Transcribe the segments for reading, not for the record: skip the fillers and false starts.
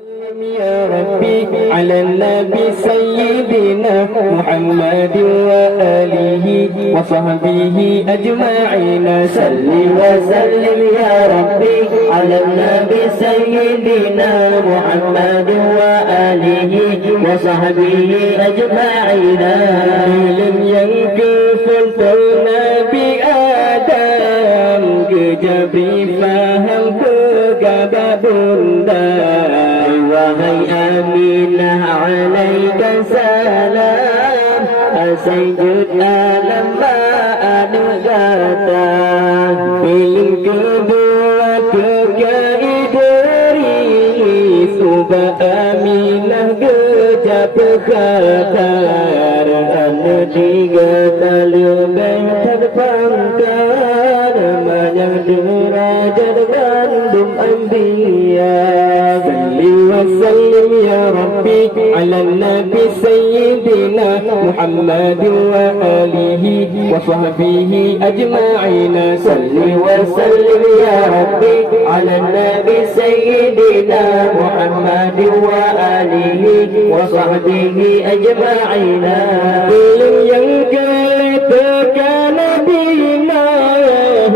يا ربي على النبي سيدنا محمد وآله وصحبه أجمعين صل وسلم يا ربي على النبي سيدنا محمد وآله وصحبه أجمعين لم ينكف النبي آدم كجبري فهم كجبابunda wahai Aminah alaika salam asajudna lama anugata pilih kedua Idris ubah Aminah gejap khatar anu tiga talubeng terpangkar banyak derajat gandum anbiya وسلم يا ربي على النبي سيدنا محمد وآله وصحبه أجمعين صل وسلم يا ربي على النبي سيدنا محمد وآله وصحبه أجمعين لم ينكلتك نبينا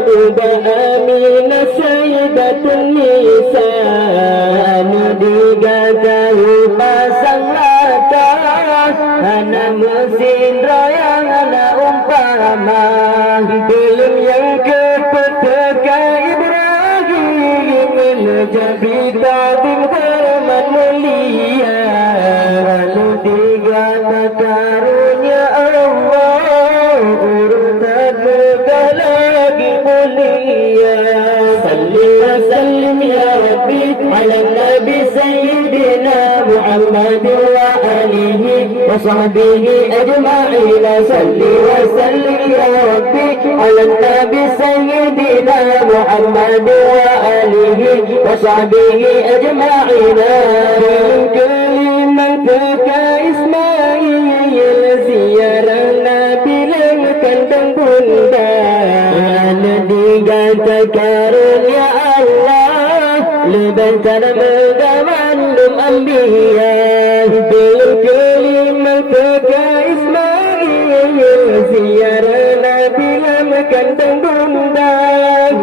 وبآمين سيدة النساء digatahu pasang mata hana mesin yang hana umpama belum yang kepetaka Ibrahim menjabi tabim hormat mulia lalu digata karunia Allah urutan megah lagi mulia salli wa sallim ya Rabbi ala nabi سيدنا محمد وآله وصحبه أجمعين صل وسلم يا ربي على النبي سيدنا محمد وآله وصحبه أجمعين كلمتك إسماعيل زيارنا بلن kandang bunda digatakan ya Allah lebantan menggamandum anbiya belum kalimat Ismail ziarah bilam kandang bunda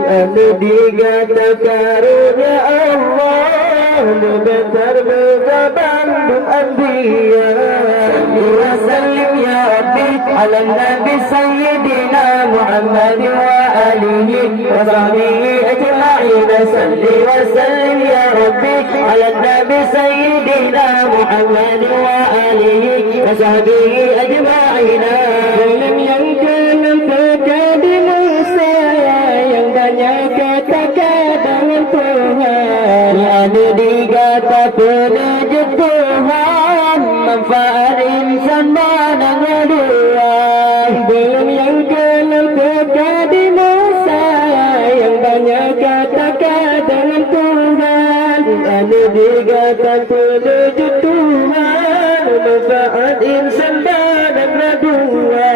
anu digatakan ya Allah lebantan menggamandum anbiya wasallim ya Rabbi ala nabi sayyidina Muhammad wa alihi wa sahbihi ajma'in salli wa sallim ya Rabbi ala nabi sayyidina Muhammad wa alihi wa sahbihi ajma'in dalam yang kenantaka di Musa yang banyak kata-kata dengan Tuhan anu digata penajut Tuhan manfaat insan mana dua belum yang kenal di Musa yang banyak kata-kata dengan Tuhan anu digata penajut Tuhan manfaat insan mana dua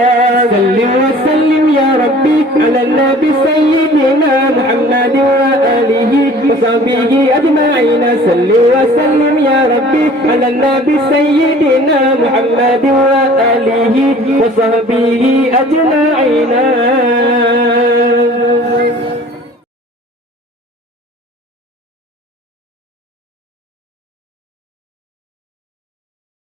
sallim wa sallim ya Rabbi ala nabi sayyidina Muhammad wa alihi wa sahbihi ajma'in sallim wa sallim ya Rabbi ala nabi sayyidina Muhammad wa alihi wa sahbihi ajma'in